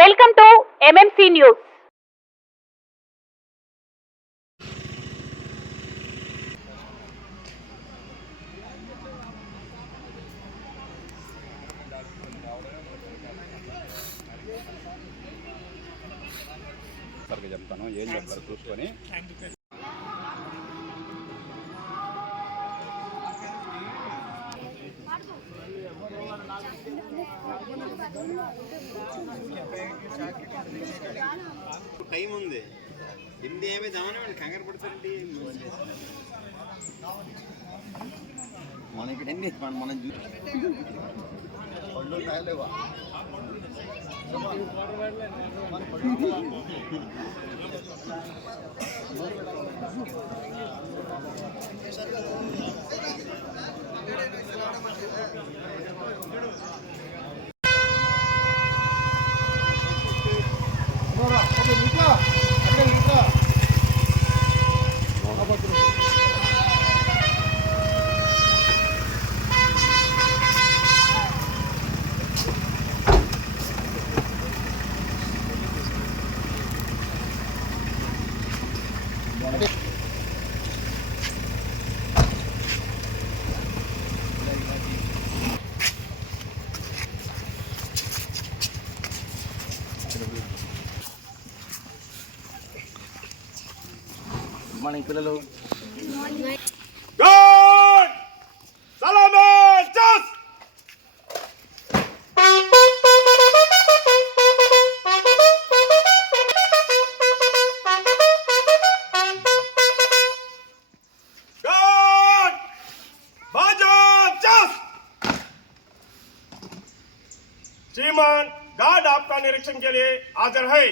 Welcome to MMC news. చెప్తాను ఏం చెప్తారు చూసుకొని. టైం ఉంది హిందీ ఏమి దమనం కంగారు పడుతుంది మన ఇక్కడ ఎన్ని మనం పళ్ళు రాయలేవా మార్నింగ్ పిల్లలు श्रीमान गार्ड आपका निरीक्षण के लिए हाजिर है.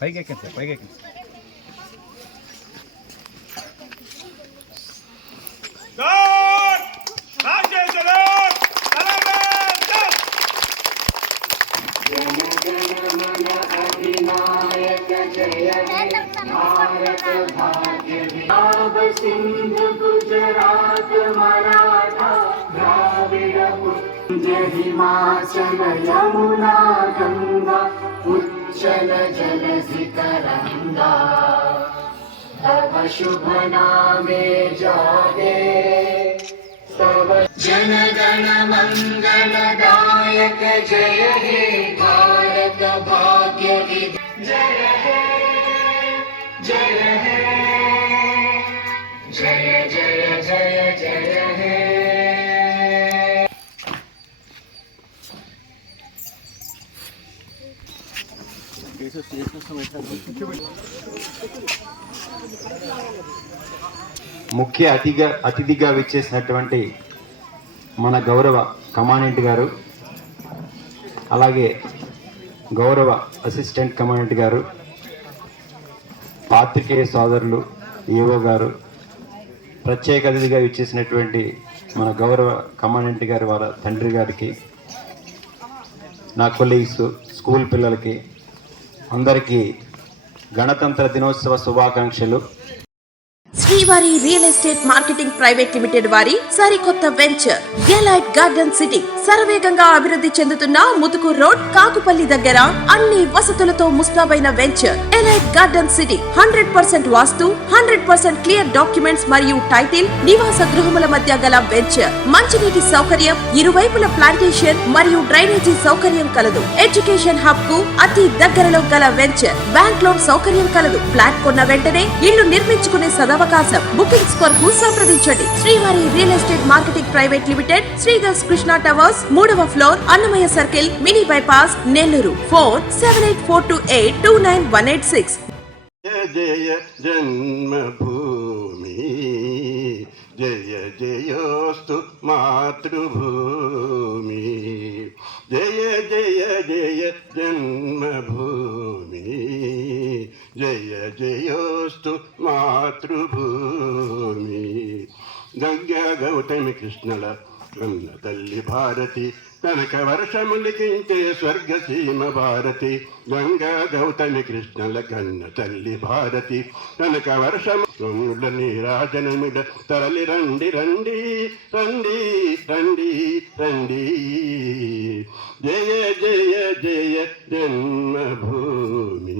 పైకి పైకి सिंधु गुजरात मराठा द्राविड़ हिमाचल यमुना गंगा उच्चल जलधि तरंगा तव शुभ नामे जागे तव जन गण मंगलदायक जय हे भारत भाग्य विधाता जय हे जय हे जय जय जय जय हे. ముఖ్య అతిథిగా విచ్చేసినటువంటి మన గౌరవ కమాండెంట్ గారు, అలాగే గౌరవ అసిస్టెంట్ కమాండెంట్ గారు, పాత్రికేయ సోదరులు, ఈఓ గారు, ప్రత్యేక అతిథిగా విచ్చేసినటువంటి మన గౌరవ కమాండెంట్ గారి వాళ్ళ తండ్రి గారికి, నా కొలీగ్స్, స్కూల్ పిల్లలకి అందరికీ గణతంత్ర దినోత్సవ శుభాకాంక్షలు. శ్రీవారి real estate marketing private limited వారి సరికొత్త వెంచర్ గెలైట్ గార్డెన్ సిటీ శరవేగంగా అభివృద్ధి చెందుతున్న ముతుకూర్ రోడ్ కాకుపల్లి దగ్గర అన్ని వసతులతో ముస్తాబైన వెంచర్ ఎలైట్ గార్డెన్ సిటీ 100% వాస్తు 100% క్లియర్ డాక్యుమెంట్స్ మరియు టైటిల్ నివాస గృహముల మధ్య గల వెంచర్ మంచినీటి సౌకర్యం ఇరువైపుల ప్లాంటేషన్ మరియు డ్రైనేజీ సౌకర్యం కలదు ఎడ్యుకేషన్ హబ్ కు అతి దగ్గరలో గల వెంచర్ బ్యాంక్ లోన్ సౌకర్యం కలదు ఫ్లాట్ కొన్న వెంటనే ఇల్లు నిర్మించుకునే సదవకాశం బుకింగ్స్ కొరకు సంప్రదించండి Srivari real estate marketing private limited Sridhar's Krishna towers 3వ floor Annamayya circle mini bypass Nellore phone 7842829186 జయ జయ జన్మభూమి జయ జయోస్తు మాతృభూమి జయ జయ జయ జన్మభూమి జయ జయోస్తు మాతృభూమి గంగా గౌతమి కృష్ణల కన్న తల్లి భారతి కనక వర్షములికించే స్వర్గసీమ భారతి గంగా గౌతమి కృష్ణల కన్న తల్లి భారతి కనక వర్షముల నీరాజనమిడ తరలి రండి రండి రండి రండి రండి జయ జయ జయ జన్మభూమి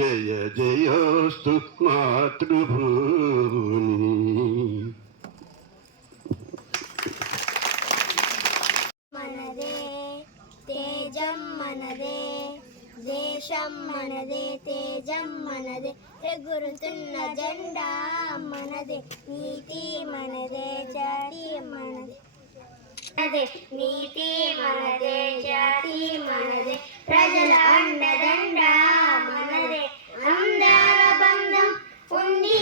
జయ జయోస్తు మాతృభూమి. మనదే తేజం మనదే దేశం మనదే తేజం మనదే ఎగురుతున్న జెండా మనదే నీతి మనదే జాతి మనదే మనదే నీతి మనదే జాతి మనదే ప్రజల అండదండ మనదే అందర బంధం ఉంది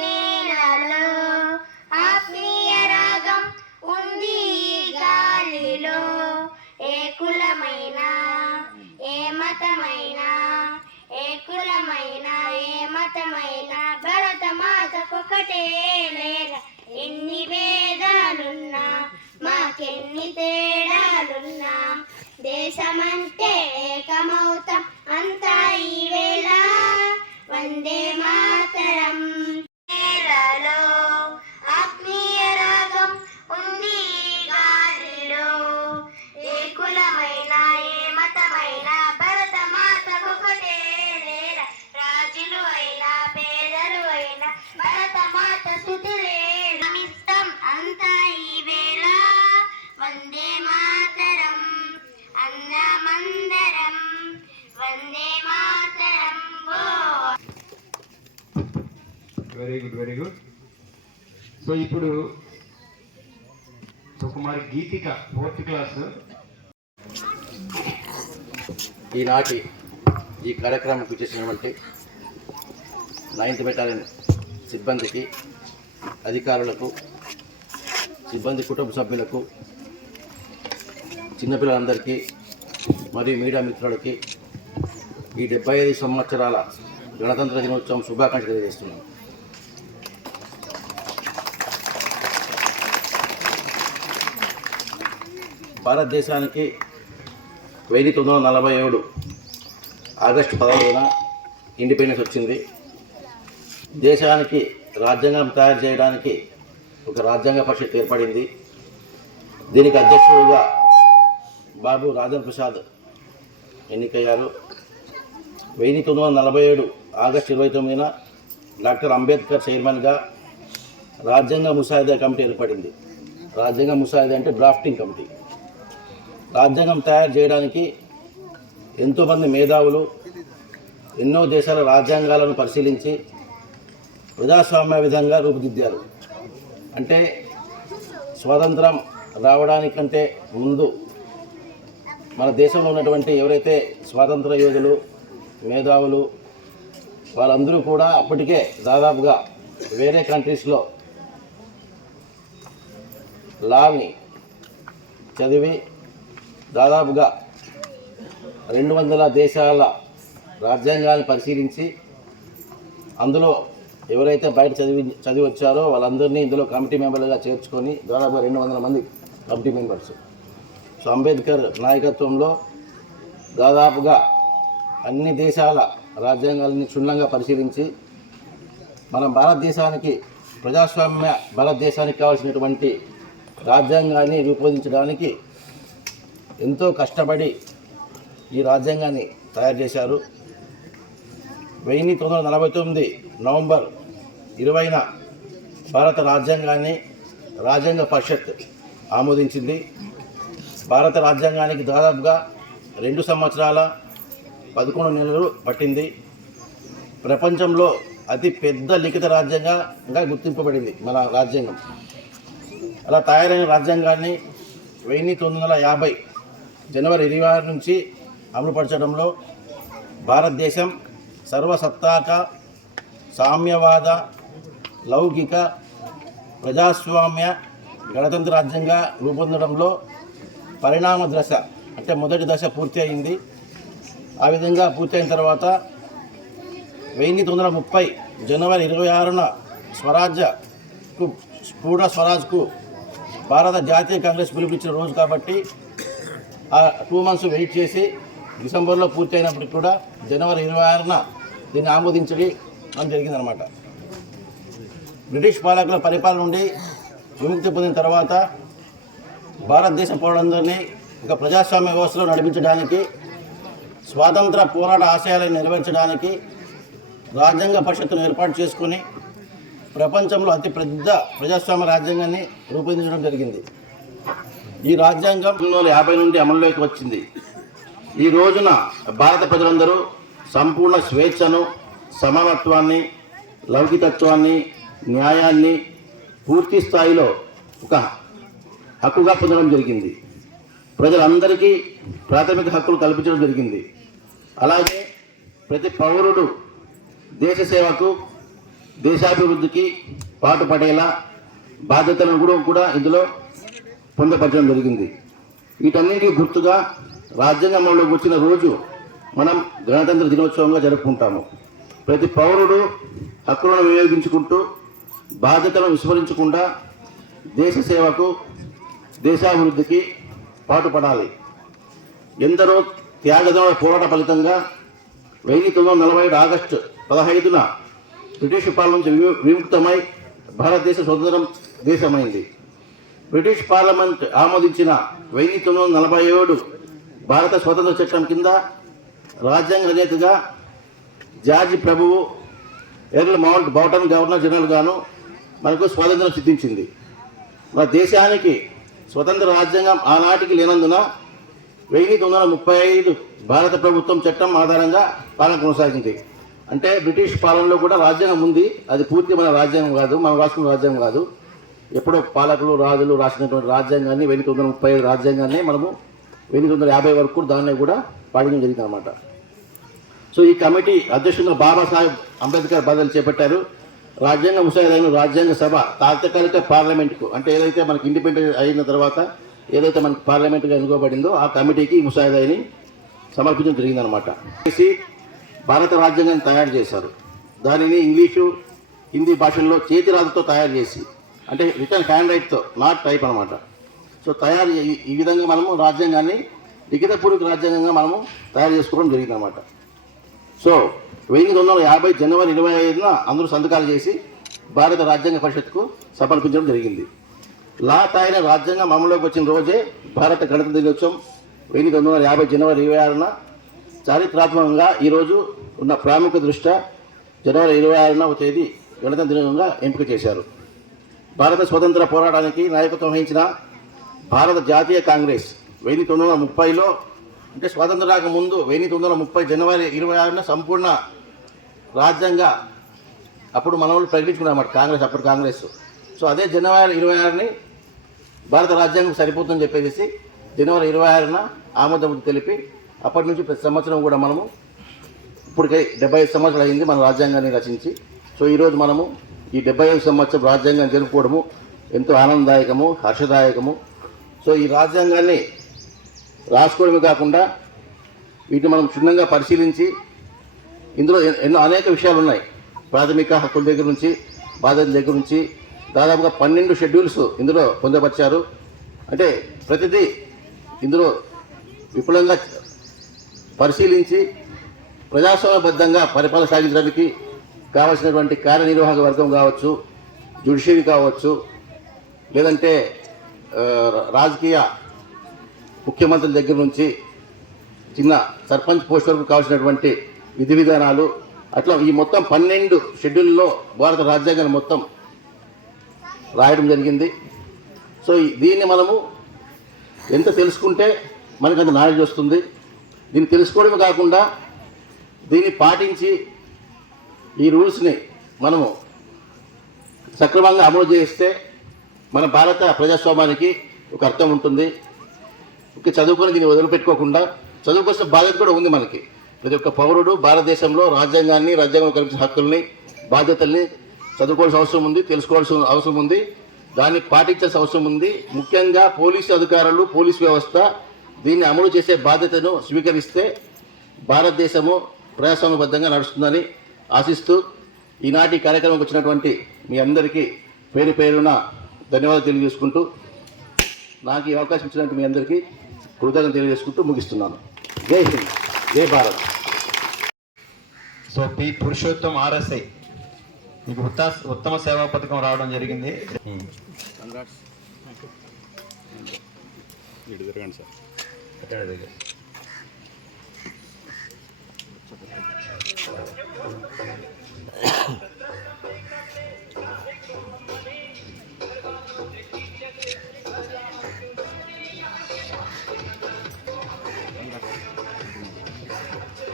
నేలలో ఆత్మీయ రాగం ఉంది గాలిలో ఏ కులమైనా ఏ మతమైనా ఏ కులమైనా ఏ మతమైనా భరత మాతకొకటే లేర ఎన్ని భేదాలున్నా మాకెన్ని తేడాలున్నా దేశమంటే ఏకమౌతం అంతా ఈ వేళ వందే మాతరం నేలలో ఆత్మీయ రాగం ఉంది గాలిలో ఏ కులమైనా ఏ మతమైనా భరత మాతకొకటే లేర రాజులు అయినా పేదలు అయినా భరత మాత స్తుతులే నమిస్తాం అంతా ఈ వేళ వందే మాతరం అన్నమందరం Vande Mataram very good very good. So ఇప్పుడు సుకుమారి గీతిక 4th క్లాస్ ఈనాటి ఈ కార్యక్రమంకు చేసినటువంటి 9th బెటాలియన్ సిబ్బందికి అధికారులకు సిబ్బంది కుటుంబ సభ్యులకు చిన్నపిల్లలందరికీ మరియు మీడియా మిత్రులకి ఈ 75 సంవత్సరాల గణతంత్ర దినోత్సవం శుభాకాంక్షలు తెలియజేస్తున్నాను. భారతదేశానికి 1947 ఆగస్టు 15న ఇండిపెండెన్స్ వచ్చింది. దేశానికి రాజ్యాంగం తయారు చేయడానికి ఒక రాజ్యాంగ పరిషత్ ఏర్పడింది. దీనికి అధ్యక్షుడుగా బాబు రాజేంద్ర ప్రసాద్ ఎన్నికయ్యారు. 1947 ఆగస్టు 29న డాక్టర్ అంబేద్కర్ చైర్మన్గా రాజ్యాంగ ముసాయిదా కమిటీ ఏర్పడింది. రాజ్యాంగ ముసాయిదా అంటే డ్రాఫ్టింగ్ కమిటీ. రాజ్యాంగం తయారు చేయడానికి ఎంతోమంది మేధావులు ఎన్నో దేశాల రాజ్యాంగాలను పరిశీలించి ప్రజాస్వామ్య విధంగా రూపుదిద్దారు. అంటే స్వాతంత్రం రావడానికంటే ముందు మన దేశంలో ఉన్నటువంటి ఎవరైతే స్వాతంత్ర యోధులు మేధావులు వాళ్ళందరూ కూడా అప్పటికే దాదాపుగా వేరే కంట్రీస్లో లాని చదివి దాదాపుగా 200 దేశాల రాజ్యాంగాలను పరిశీలించి అందులో ఎవరైతే బయట చదివి వచ్చారో వాళ్ళందరినీ ఇందులో కమిటీ మెంబర్లుగా చేర్చుకొని దాదాపుగా 200 మంది కమిటీ మెంబర్స్. సో అంబేద్కర్ నాయకత్వంలో దాదాపుగా అన్ని దేశాల రాజ్యాంగాలని క్షుణ్ణంగా పరిశీలించి మన భారతదేశానికి ప్రజాస్వామ్య భారతదేశానికి కావాల్సినటువంటి రాజ్యాంగాన్ని రూపొందించడానికి ఎంతో కష్టపడి ఈ రాజ్యాంగాన్ని తయారు చేశారు. 1949 నవంబర్ 20న భారత రాజ్యాంగాన్ని రాజ్యాంగ పరిషత్ ఆమోదించింది. భారత రాజ్యాంగానికి దాదాపుగా 2 సంవత్సరాల 11 నెలలు పట్టింది. ప్రపంచంలో అతి పెద్ద లిఖిత రాజ్యాంగంగా గుర్తింపబడింది మన రాజ్యాంగం. అలా తయారైన రాజ్యాంగాన్ని 1950 జనవరి 26 నుంచి అమలుపరచడంలో భారతదేశం సర్వసత్తాక సామ్యవాద లౌకిక ప్రజాస్వామ్య గణతంత్ర రాజ్యంగా రూపొందడంలో పరిణామ దశ అంటే మొదటి దశ పూర్తి అయింది. ఆ విధంగా పూర్తయిన తర్వాత 1930 జనవరి 26న పూర్ణ స్వరాజ్కు భారత జాతీయ కాంగ్రెస్ పిలుపునిచ్చిన రోజు కాబట్టి ఆ 2 మంత్స్ వెయిట్ చేసి డిసెంబర్లో పూర్తి అయినప్పటికీ కూడా జనవరి 26న దీన్ని ఆమోదించడం జరిగిందనమాట. బ్రిటిష్ పాలకుల పరిపాలన నుండి విముక్తి పొందిన తర్వాత భారతదేశ పౌరులందరినీ ఒక ప్రజాస్వామ్య వ్యవస్థలో నడిపించడానికి స్వాతంత్ర పోరాట ఆశయాలను నెరవేర్చడానికి రాజ్యాంగ పరిషత్తును ఏర్పాటు చేసుకుని ప్రపంచంలో అతి పెద్ద ప్రజాస్వామ్య రాజ్యాంగాన్ని రూపొందించడం జరిగింది. ఈ రాజ్యాంగం 1950 నుండి అమల్లోకి వచ్చింది. ఈ రోజున భారత ప్రజలందరూ సంపూర్ణ స్వేచ్ఛను, సమానత్వాన్ని, లౌకికత్వాన్ని, న్యాయాన్ని పూర్తి స్థాయిలో ఒక హక్కుగా పొందడం జరిగింది. ప్రజలందరికీ ప్రాథమిక హక్కులు కల్పించడం జరిగింది. అలాగే ప్రతి పౌరుడు దేశ సేవకు, దేశాభివృద్ధికి పాటుపడేలా బాధ్యతలను కూడా ఇందులో పొందపరచడం జరిగింది. వీటన్నిటికీ గుర్తుగా రాజ్యాంగంలోకి వచ్చిన రోజు మనం గణతంత్ర దినోత్సవంగా జరుపుకుంటాము. ప్రతి పౌరుడు హక్కులను వినియోగించుకుంటూ బాధ్యతలను విస్మరించకుండా దేశ సేవకు, దేశాభివృద్ధికి పాటుపడాలి. ఎందరో త్యాగదనుల పోరాట ఫలితంగా 1947 ఆగస్టు 15న బ్రిటిష్ పాలన నుంచి విముక్తమై భారతదేశ స్వతంత్ర దేశమైంది. బ్రిటిష్ పార్లమెంట్ ఆమోదించిన 1947 భారత స్వతంత్ర చట్టం కింద రాజ్యాంగ రచయితగా జార్జి ప్రభువు ఎర్ల్ మౌంట్ బౌటన్ గవర్నర్ జనరల్ గాను మనకు స్వాతంత్రం సిద్ధించింది. మన దేశానికి స్వతంత్ర రాజ్యాంగం ఆనాటికి లేనందున 1935 భారత ప్రభుత్వం చట్టం ఆధారంగా పాలన కొనసాగింది. అంటే బ్రిటిష్ పాలనలో కూడా రాజ్యాంగం ఉంది, అది పూర్తి మన రాజ్యాంగం కాదు, మనం రాసుకున్న రాజ్యాంగం కాదు. ఎప్పుడో పాలకులు రాజులు రాసినటువంటి రాజ్యాంగాన్ని 1935 రాజ్యాంగాన్ని మనము 1950 వరకు దాన్ని కూడా పాటించడం జరిగింది అనమాట. సో ఈ కమిటీ అధ్యక్షులుగా బాబాసాహెబ్ అంబేద్కర్ బాధ్యతలు చేపట్టారు. రాజ్యాంగ ముసాయిదాను రాజ్యాంగ సభ తాత్కాలిక పార్లమెంట్కు, అంటే ఏదైతే మనకి ఇండిపెండెంట్ అయిన తర్వాత ఏదైతే మనకి పార్లమెంట్గా ఎన్నుకోబడిందో ఆ కమిటీకి ఈ ముసాయిదాని సమర్పించడం జరిగిందనమాట. చేసి భారత రాజ్యాంగాన్ని తయారు చేశారు. దానిని ఇంగ్లీషు, హిందీ భాషల్లో చేతి రాతతో తయారు చేసి, అంటే రిటర్న్ హ్యాండ్ రైట్తో, నాట్ టైప్ అనమాట. సో తయారు ఈ విధంగా మనము రాజ్యాంగాన్ని లిఖితపూర్వక రాజ్యాంగంగా మనము తయారు చేసుకోవడం జరిగిందనమాట. సో 1950 జనవరి 25న అందరూ సంతకాలు చేసి భారత రాజ్యాంగ పరిషత్కు సమర్పించడం జరిగింది. లా తయారైన రాజ్యాంగం అమలులోకి వచ్చిన రోజే భారత గణతంత్ర దినోత్సవం 1950 జనవరి 26న చారిత్రాత్మకంగా ఈరోజు ఉన్న ప్రాముఖ్యత దృష్ట్యా జనవరి 26న ఒక తేదీ గణతంత్ర దినంగా ఎంపిక చేశారు. భారత స్వతంత్ర పోరాటానికి నాయకత్వం వహించిన భారత జాతీయ కాంగ్రెస్ 1930లో, అంటే స్వాతంత్ర రాకముందు 1930 జనవరి 26న సంపూర్ణ రాజ్యాంగ అప్పుడు మన వాళ్ళు ప్రకటించుకున్నారన్నమాట కాంగ్రెస్, అప్పుడు కాంగ్రెస్. సో అదే జనవరి 26ని భారత రాజ్యాంగం సరిపోతుందని చెప్పేసి జనవరి 26న ఆమోదం తెలిపి అప్పటి నుంచి ప్రతి సంవత్సరం కూడా మనము ఇప్పటికే 75 సంవత్సరాలు అయింది మన రాజ్యాంగాన్ని రచించి. సో ఈరోజు మనము ఈ 75 సంవత్సరం రాజ్యాంగాన్ని జరుపుకోవడము ఎంతో ఆనందదాయకము, హర్షదాయకము. సో ఈ రాజ్యాంగాన్ని రాసుకోవడమే కాకుండా వీటిని మనం క్షుణ్ణంగా పరిశీలించి ఇందులో అనేక విషయాలు ఉన్నాయి. ప్రాథమిక హక్కుల దగ్గర నుంచి, బాధ్యతల దగ్గర నుంచి దాదాపుగా 12 షెడ్యూల్స్ ఇందులో పొందపరిచారు. అంటే ప్రతిదీ ఇందులో విపులంగా పరిశీలించి ప్రజాస్వామ్యబద్ధంగా పరిపాలన సాగించడానికి కావాల్సినటువంటి కార్యనిర్వాహక వర్గం కావచ్చు, జ్యుడిషియరీ కావచ్చు, లేదంటే రాజకీయ ముఖ్యమంత్రుల దగ్గర నుంచి చిన్న సర్పంచ్ పోస్ట్ వరకు కావాల్సినటువంటి విధి విధానాలు, అట్లా ఈ మొత్తం 12 షెడ్యూల్లో భారత రాజ్యాంగాన్ని మొత్తం రాయడం జరిగింది. సో దీన్ని మనము ఎంత తెలుసుకుంటే మనకు అంత నాలెడ్జ్ వస్తుంది. దీన్ని తెలుసుకోవడమే కాకుండా దీన్ని పాటించి ఈ రూల్స్ని మనము సక్రమంగా అమలు చేస్తే మన భారత ప్రజాస్వామ్యానికి ఒక అర్థం ఉంటుంది. ఇంకా చదువుకొని దీన్ని వదిలిపెట్టుకోకుండా చదువుకోవాల్సిన బాధ్యత కూడా ఉంది మనకి. ప్రతి ఒక్క పౌరుడు భారతదేశంలో రాజ్యాంగాన్ని, రాజ్యాంగంలో కల్పించిన హక్కుల్ని, బాధ్యతల్ని చదువుకోవాల్సిన అవసరం ఉంది, తెలుసుకోవాల్సిన అవసరం ఉంది, దాన్ని పాటించాల్సిన అవసరం ఉంది. ముఖ్యంగా పోలీసు అధికారులు, పోలీసు వ్యవస్థ దీన్ని అమలు చేసే బాధ్యతను స్వీకరిస్తే భారతదేశము ప్రజాస్వామ్యబద్ధంగా నడుస్తుందని ఆశిస్తూ ఈనాటి కార్యక్రమంకి వచ్చినటువంటి మీ అందరికీ పేరు పేరున ధన్యవాదాలు తెలియజేసుకుంటూ, నాకు ఈ అవకాశం ఇచ్చినట్టు మీ అందరికీ కృతజ్ఞతలు తెలియజేసుకుంటూ ముగిస్తున్నాను. జై హింద్, జై Bharat. So P Purushottam RSI మీకు ఉత్తమ సేవా పథకం రావడం జరిగింది.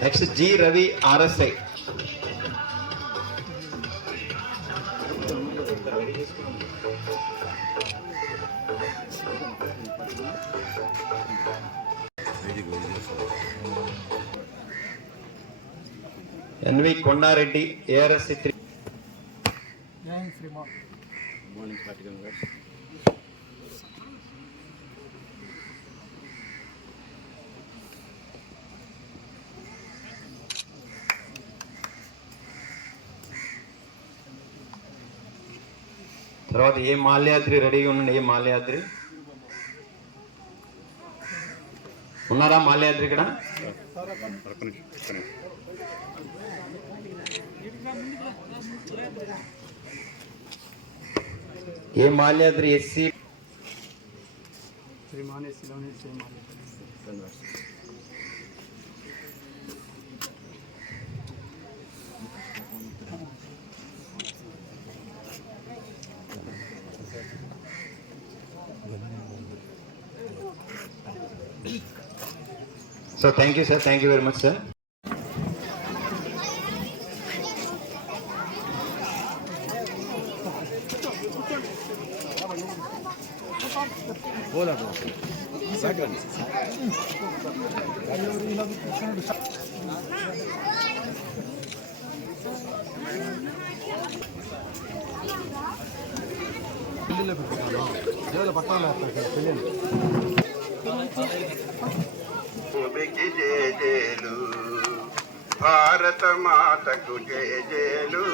Next G Ravi RSI. NV Kondareddy ARSI 3. తర్వాత ఏ మాల్యాద్రి రెడీగా ఉండండి. ఏ మాల్యాద్రి ఉన్నారా? మాల్యాద్రి ఇక్కడ ఏ Malyadri SC So thank you sir, thank you very much sir. భూమికి జేజేలు, భారత మాతకు జేజేలు.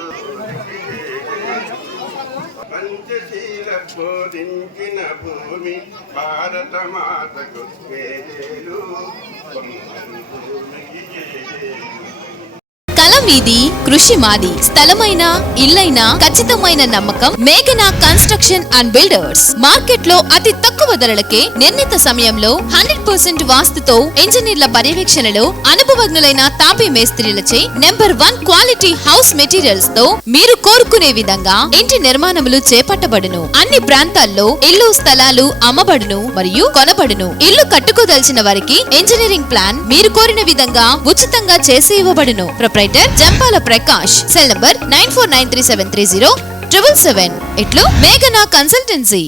పంచశీల బోధించిన భూమి భారత మాతకు జేజేలు. భూమికి జేజేలు. కల మీది, కృషి మాది. స్థలమైన, ఇల్లైనా ఖచ్చితమైన నమ్మకం మేఘనా కన్స్ట్రక్షన్ అండ్ బిల్డర్స్. మార్కెట్ లో అతి తక్కువ ధరలకే నిర్ణీత సమయంలో 100% వాస్తుతో ఇంజనీర్ల పర్యవేక్షణలో అనుభవజ్ఞులైన తాపీ మేస్త్రీలచే నెంబర్ 1 క్వాలిటీ హౌస్ మెటీరియల్స్ తో మీరు కోరుకునే విధంగా ఇంటి నిర్మాణములు చేపట్టబడును. అన్ని ప్రాంతాల్లో ఇల్లు స్థలాలు అమ్మబడును మరియు కొనబడును. ఇల్లు కట్టుకోదలిచిన వారికి ఇంజనీరింగ్ ప్లాన్ మీరు కోరిన విధంగా ఉచితంగా చేసి ఇవ్వబడును. Proprietor Jampala Prakash. Cell number 9493730777. ఇట్లు మేఘనా కన్సల్టెన్సీ.